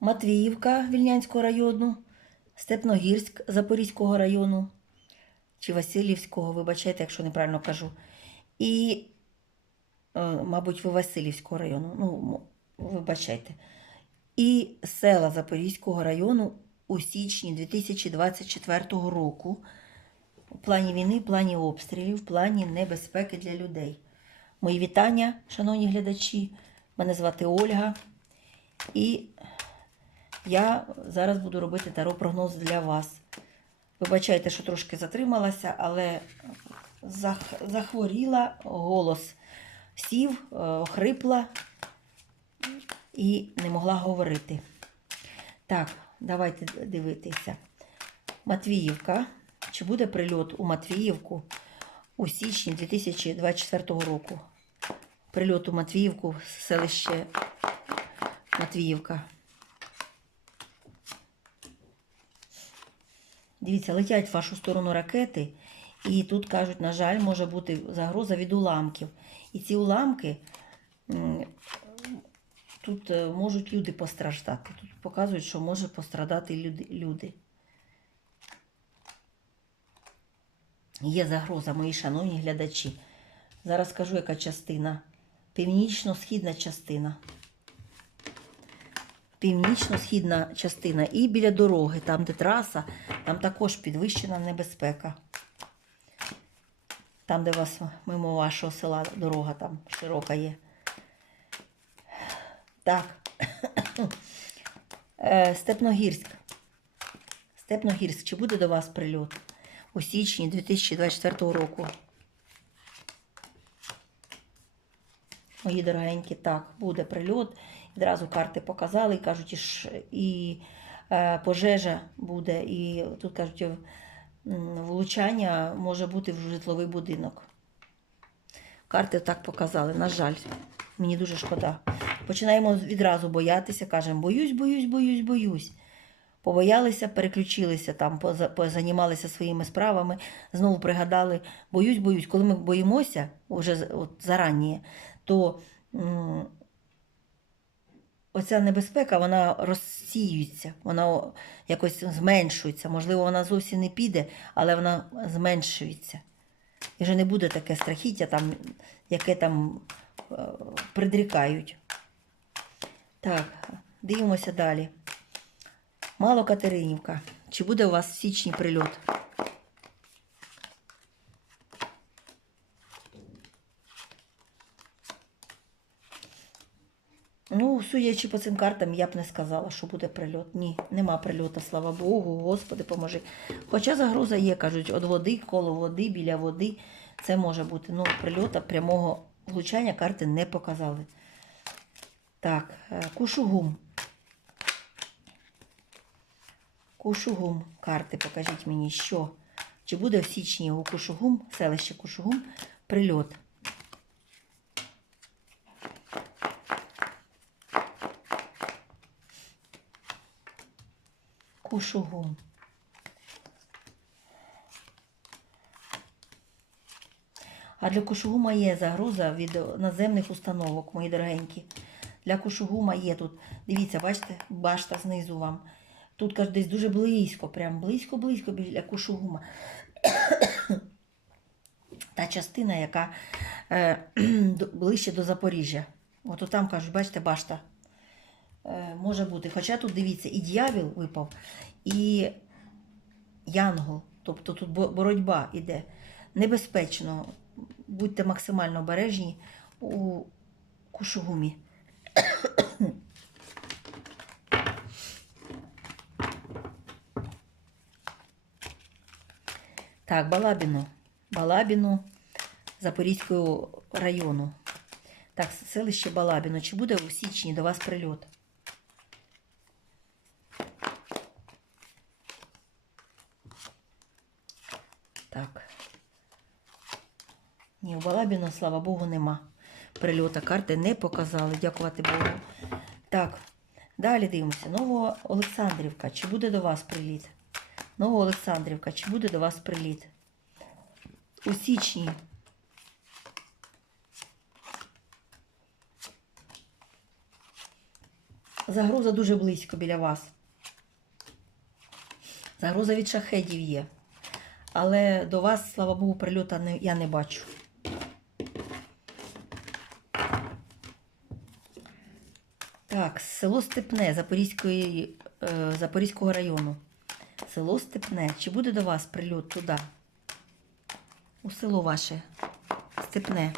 Матвіївка Вільнянського району, Степногірськ Запорізького району чи Васильівського, вибачайте, якщо неправильно кажу. І, е, мабуть, Васильівського району. Ну, вибачайте. І села Запорізького району у січні 2024 року у плані війни, в плані обстрілів, в плані небезпеки для людей. Мої вітання, шановні глядачі. Мене звати Ольга. І я зараз буду робити таро прогноз для вас. Вибачайте, що трошки затрималася, але захворіла, голос сів, е, охрипла і не могла говорити. Так, давайте дивитися. Матвіївка. Чи буде прильот у Матвіївку у січні 2024 року? Прильот у Матвіївку, селище Матвіївка. Дивіться, летять в вашу сторону ракети, і тут кажуть, на жаль, може бути загроза від уламків. І ці уламки тут е, можуть люди постраждати. Тут показують, що може пострадати люди. люди. Є загроза, мої шановні глядачі. Зараз скажу, яка частина. Північно-східна частина. Північно-східна частина. І біля дороги, там, де траса, там також підвищена небезпека. Там, де у вас мимо вашого села дорога там широка є. Так. Е, Степногірськ. Степногірськ, чи буде до вас прильот у січні 2024 року? Мої дорогенькі, так, буде прильот. Відразу карти показали і кажуть, і, е, пожежа буде, і тут кажуть, влучання може бути в житловий будинок. Карти так показали, на жаль, мені дуже шкода. Починаємо відразу боятися, кажемо, боюсь, боюсь, боюсь, боюсь. Побоялися, переключилися там, позанімалися своїми справами, знову пригадали, боюсь, боюсь. Коли ми боїмося вже от, зарані, то оця небезпека вона розсіюється, вона якось зменшується. Можливо, вона зовсім не піде, але вона зменшується. І вже не буде таке страхіття, там, яке там е, предрікають. Так, дивимося далі. Мало Катеринівка. Чи буде у вас в січні прильот? Ну, судячи по цим картам, я б не сказала, що буде прильот. Ні, нема прильоту, слава Богу, Господи, поможи. Хоча загроза є, кажуть, від води, коло води, біля води. Це може бути. Ну, прильота прямого влучання карти не показали. Так, е, Кушугум. Кушугум. Карти, покажіть мені, що. Чи буде в січні у Кушугум, селище Кушугум, прильот? Кушугум. А для Кушугума є загроза від наземних установок, мої дорогенькі. Для Кушугума є тут. Дивіться, бачите, башта знизу вам. Тут десь дуже близько, прям близько-близько біля Кушугума. Та частина, яка е, ближче до Запоріжжя. От там кажуть, бачите, башта. Е, може бути. Хоча тут дивіться, і дьявіл випав, і янгол. Тобто тут боротьба йде. Небезпечно. Будьте максимально обережні у кушугумі. Так, Балабіно. Балабіно Запорізького району. Так, селище Балабіно. Чи буде у січні до вас прильот? Так. Ні, у Балабіно, слава Богу, нема. Прильота карти не показали, дякувати Богу. Так, далі дивимося. Новоолександрівка. Чи буде до вас приліт? Новоолександрівка, чи буде до вас приліт? У січні. Загроза дуже близько біля вас. Загроза від шахедів є. Але до вас, слава Богу, прильота я не бачу. Так, село Степне Запорізької, е, Запорізького району. Село Степне. Чи буде до вас прильот туди? У село ваше Степне.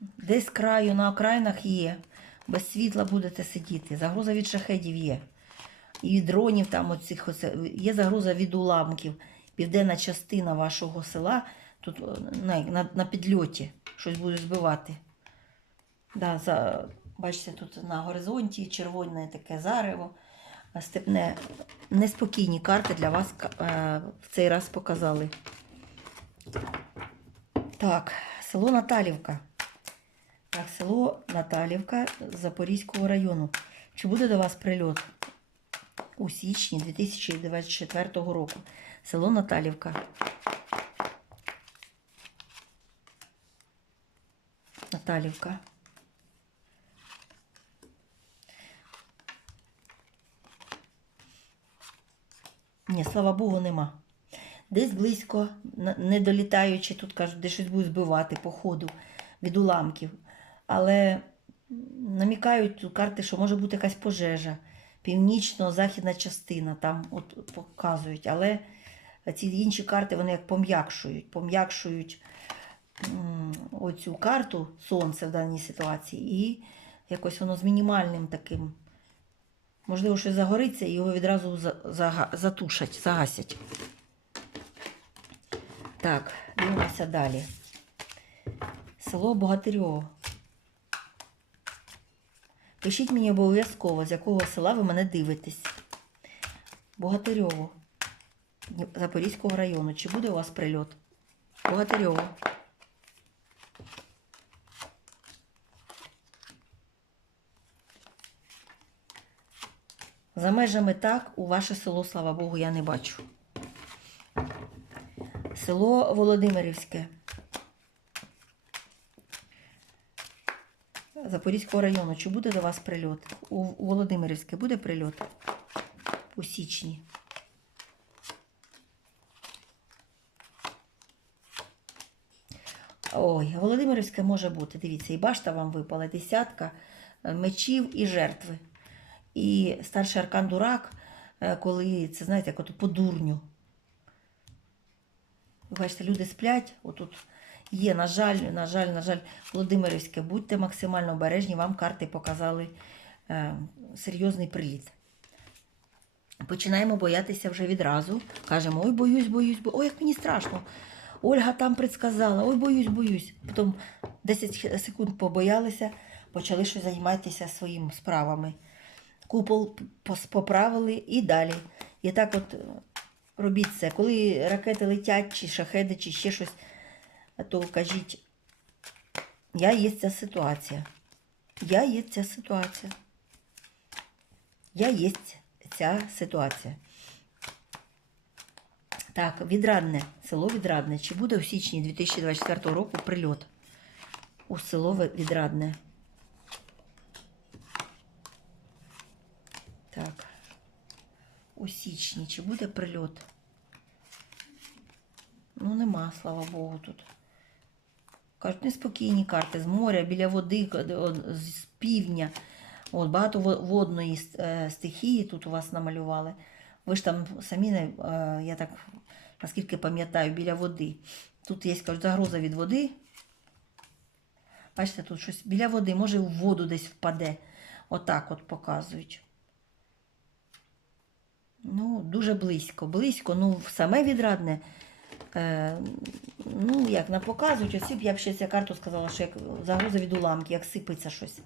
Десь краю на окраїнах є. Без світла будете сидіти. Загроза від шахедів є. І від дронів там оцих. Є загроза від уламків. Південна частина вашого села тут на, на, на підльоті щось буде збивати. Да, за, бачите, тут на горизонті червоне таке зарево. Степне неспокійні карти для вас е, в цей раз показали. Так, село Наталівка. Так, село Наталівка Запорізького району. Чи буде до вас прильот у січні 2024 року? Село Наталівка. Наталівка. Ні, слава Богу, нема. Десь близько, не долітаючи, тут кажуть, де щось будуть збивати по ходу від уламків. Але намікають карти, що може бути якась пожежа, північно-західна частина, там от показують. Але ці інші карти вони як пом'якшують, пом'якшують оцю карту сонце в даній ситуації, і якось воно з мінімальним таким. Можливо, щось загориться і його відразу затушать, загасять. Так, дивимося далі. Село Богатирьово. Пишіть мені обов'язково, з якого села ви мене дивитесь. Богатирьово. Запорізького району. Чи буде у вас прильот? Богатирьово. За межами так, у ваше село, слава Богу, я не бачу. Село Володимирівське. Запорізького району. Чи буде до вас прильот? У Володимирівське буде прильот? У січні. Ой, Володимирівське може бути. Дивіться, і башта вам випала, десятка е, мечів і жертви. І старший аркан дурак, е, коли це, знаєте, як от по дурню. Бачите, люди сплять, отут є, на жаль, на жаль, на жаль, Володимирівське, будьте максимально обережні, вам карти показали е, серйозний приліт. Починаємо боятися вже відразу. Кажемо, ой, боюсь, боюсь, боюсь, ой, як мені страшно. Ольга там предсказала, ой, боюсь, боюсь. Потім 10 секунд побоялися, почали щось займатися своїми справами. Купол поправили і далі. І так от е, робіть це. Коли ракети летять, чи шахеди, чи ще щось, то кажіть, я є ця ситуація. Я є ця ситуація. Я є ця ситуація. Так, відрадне, село Відрадне. Чи буде у січні 2024 року прильот у село Відрадне? Так. У січні чи буде прильот? Ну, нема, слава Богу, тут. Кажуть, неспокійні карти з моря, біля води, з півдня. От, багато водної е, стихії тут у вас намалювали. Ви ж там самі, е, я так, наскільки пам'ятаю, біля води. Тут є, кажуть, загроза від води. Бачите, тут щось біля води, може в воду десь впаде. Отак от показують. Ну, дуже близько. Близько, ну, саме відрадне. Е, ну, як нам показують, оці б я б ще цю карту сказала, що як загроза від уламки, як сипеться щось.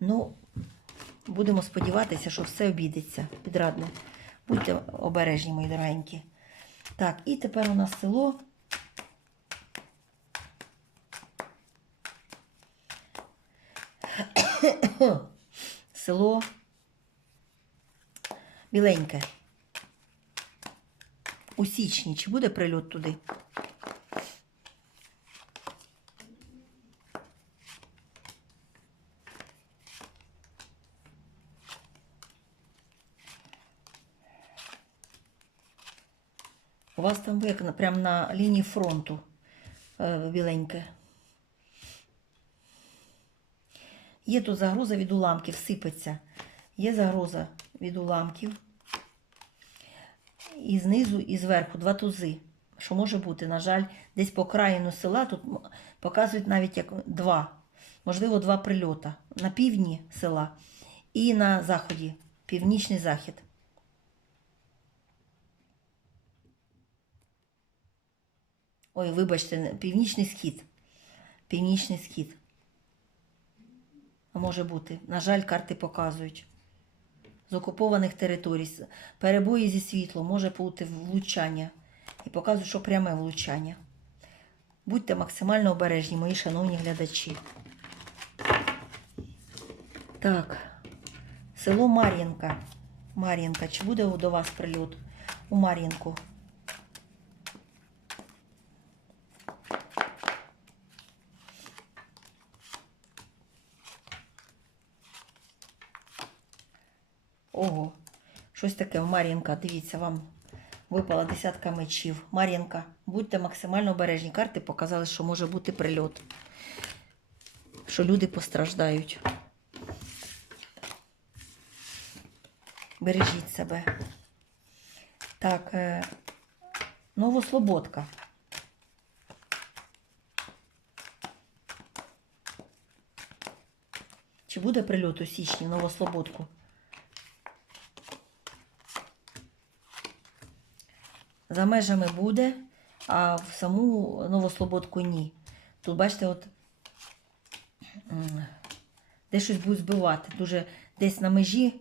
Ну, будемо сподіватися, що все обійдеться. Підрадне. Будьте обережні, мої дорогенькі. Так, і тепер у нас село. Село Біленьке. У січні. Чи буде прильот туди? У вас там ви як на- на лінії фронту е, біленьке. Є тут загроза від уламків, сипеться. Є загроза від уламків. І знизу, і зверху два тузи. Що може бути, на жаль, десь по країну села тут показують навіть як два, можливо, два прильота на півдні села і на заході, північний захід. Ой, вибачте, північний схід. Північний схід. Може бути. На жаль, карти показують. З окупованих територій. Перебої зі світлом, може бути влучання. І показую, що пряме влучання. Будьте максимально обережні, мої шановні глядачі. Так. Село Мар'їнка. Мар'їнка. Чи буде до вас прильот у Мар'їнку? Щось таке в Мар'їнка. Дивіться, вам випала десятка мечів. Мар'їнка, будьте максимально обережні. Карти показали, що може бути прильот. Що люди постраждають. Бережіть себе. Так, е, Новослободка. Чи буде прильот у січні Новослободку? За межами буде, а в саму Новослободку ні. Тут, бачите, от десь щось будуть збивати. Дуже десь на межі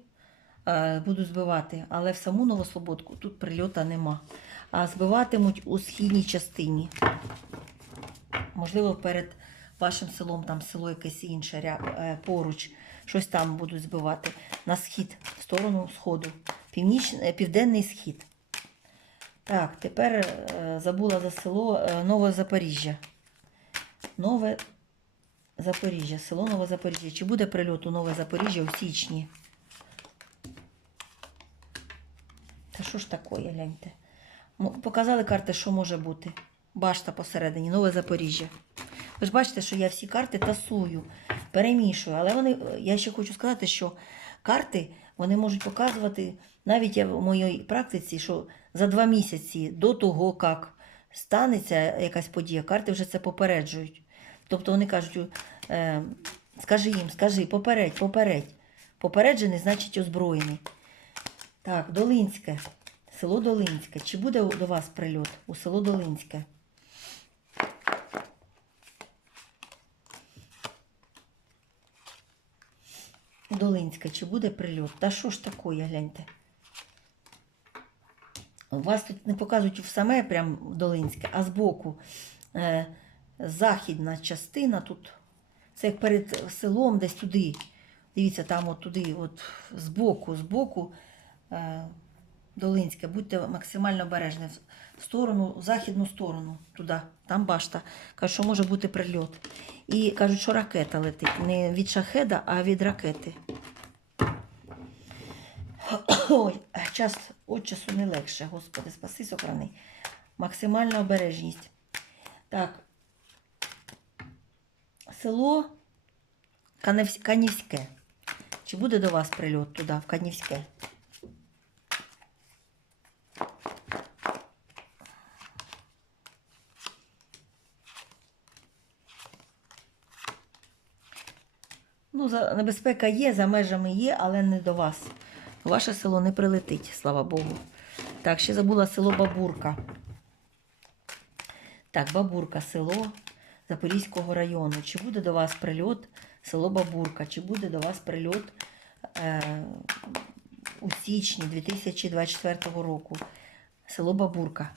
е, будуть збивати, але в саму Новослободку тут прильота нема. А збиватимуть у східній частині. Можливо, перед вашим селом, там село якесь інше е, поруч, щось там будуть збивати. На схід, в сторону сходу. Північ... Південний схід. Так, тепер е, забула за село е, Нове Запоріжжя. Нове Запоріжжя, село Нове Запоріжжя. Чи буде прильот у Нове Запоріжжя у січні? Та що ж таке, гляньте? Показали карти, що може бути. Башта посередині, Нове Запоріжжя. Ви ж бачите, що я всі карти тасую, перемішую. Але вони, я ще хочу сказати, що карти вони можуть показувати, навіть я в моїй практиці, що за два місяці до того, як станеться якась подія, карти вже це попереджують. Тобто вони кажуть, е, скажи їм, скажи, попередь, попередь. Попереджений, значить озброєний. Так, Долинське. Село Долинське. Чи буде до вас прильот у село Долинське? Долинське, чи буде прильот? Та що ж такое, гляньте? У вас тут не показують в саме прям Долинське, а збоку е, західна частина тут. Це як перед селом десь туди. Дивіться, там от туди, от збоку, збоку е, Долинське. Будьте максимально обережні. В сторону, в західну сторону, туди, там башта. Кажуть, що може бути прильот. І кажуть, що ракета летить. Не від шахеда, а від ракети. Ой, час от часу не легше, Господи, спаси сохрани. Максимальна обережність. Так. Село Канівське. Чи буде до вас прильот туди, в Канівське? Ну, небезпека є, за межами є, але не до вас. Ваше село не прилетить, слава Богу. Так, ще забула село Бабурка. Так, Бабурка, село Запорізького району. Чи буде до вас прильот село Бабурка? Чи буде до вас прильот е, у січні 2024 року? Село Бабурка.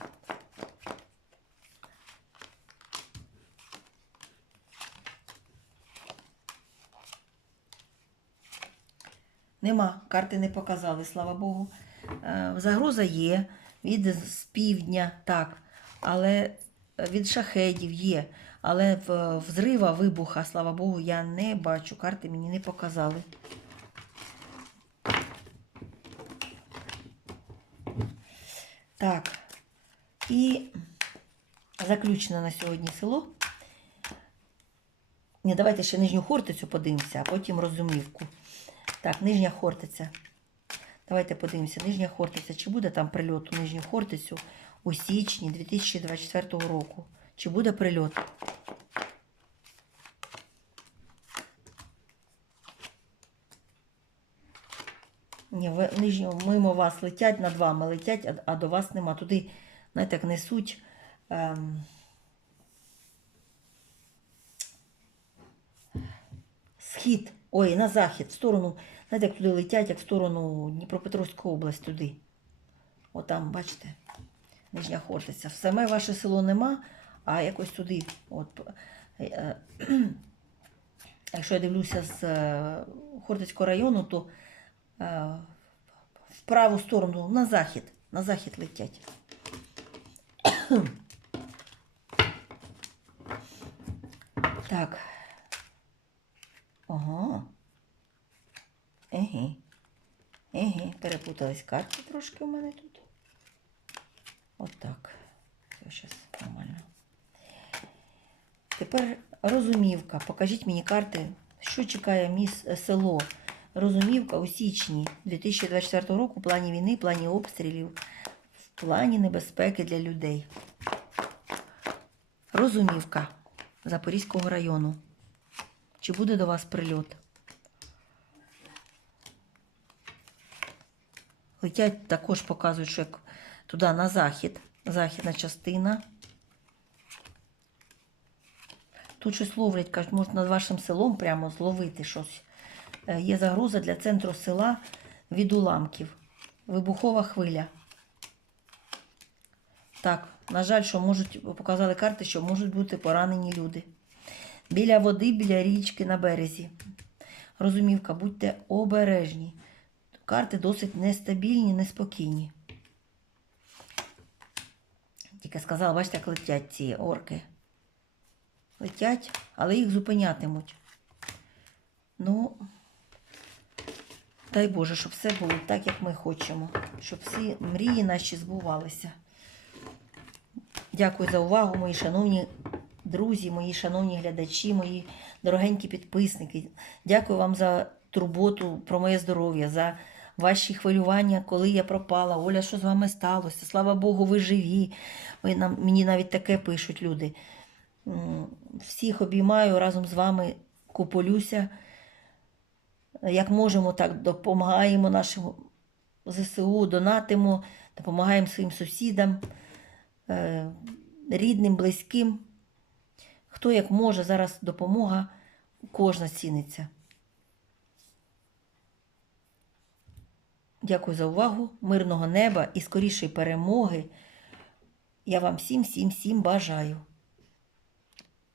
Нема, карти не показали, слава Богу. Е, Загроза є від з півдня, так, але від шахедів є. Але взрива, вибуха, слава Богу, я не бачу. Карти мені не показали. Так. І заключне на сьогодні село. Давайте ще нижню Хортицю подивимося, а потім розумівку. Так, нижня Хортиця. Давайте подивимося, нижня Хортиця. Чи буде там прильот у нижню Хортицю у січні 2024 року? Чи буде прильот? Ні, ви, нижню, мимо вас летять, над вами летять, а, а до вас нема. Туди, знаєте, як несуть. Ем, схід, ой, на захід, в сторону, знаєте, як туди летять, як в сторону Дніпропетровської області туди. Отам, бачите, Нижня Хортиця. Саме ваше село нема, а якось туди. От, е, е, якщо я дивлюся з е, Хортицького району, то в праву сторону, на захід, на захід летять. Так. Еге. Перепутались карти трошки у мене тут. От так. Все, зараз нормально. Тепер розумівка. Покажіть мені карти, що чекає міс село. Розумівка у січні 2024 року в плані війни, в плані обстрілів, в плані небезпеки для людей. Розумівка Запорізького району. Чи буде до вас прильот? Летять також показують, що як туди на захід, західна частина. Тут щось ловлять, кажуть, можуть над вашим селом прямо зловити щось. Е, Є загроза для центру села від уламків. Вибухова хвиля. Так, на жаль, що можуть, показали карти, що можуть бути поранені люди. Біля води, біля річки на березі. Розумівка, будьте обережні. Карти досить нестабільні, неспокійні. Тільки сказала, бачите, як летять ці орки. Летять, але їх зупинятимуть. Ну, дай Боже, щоб все було так, як ми хочемо. Щоб всі мрії наші збувалися. Дякую за увагу, мої шановні друзі, мої шановні глядачі, мої дорогенькі підписники. Дякую вам за турботу про моє здоров'я, за ваші хвилювання, коли я пропала. Оля, що з вами сталося? Слава Богу, ви живі. Ви нам, мені навіть таке пишуть люди. Всіх обіймаю разом з вами, куполюся. Як можемо, так допомагаємо нашим ЗСУ, донатимо, допомагаємо своїм сусідам, е, рідним, близьким. Хто як може, зараз допомога кожна ціниться. Дякую за увагу, мирного неба і скорішої перемоги. Я вам всім, всім, всім бажаю.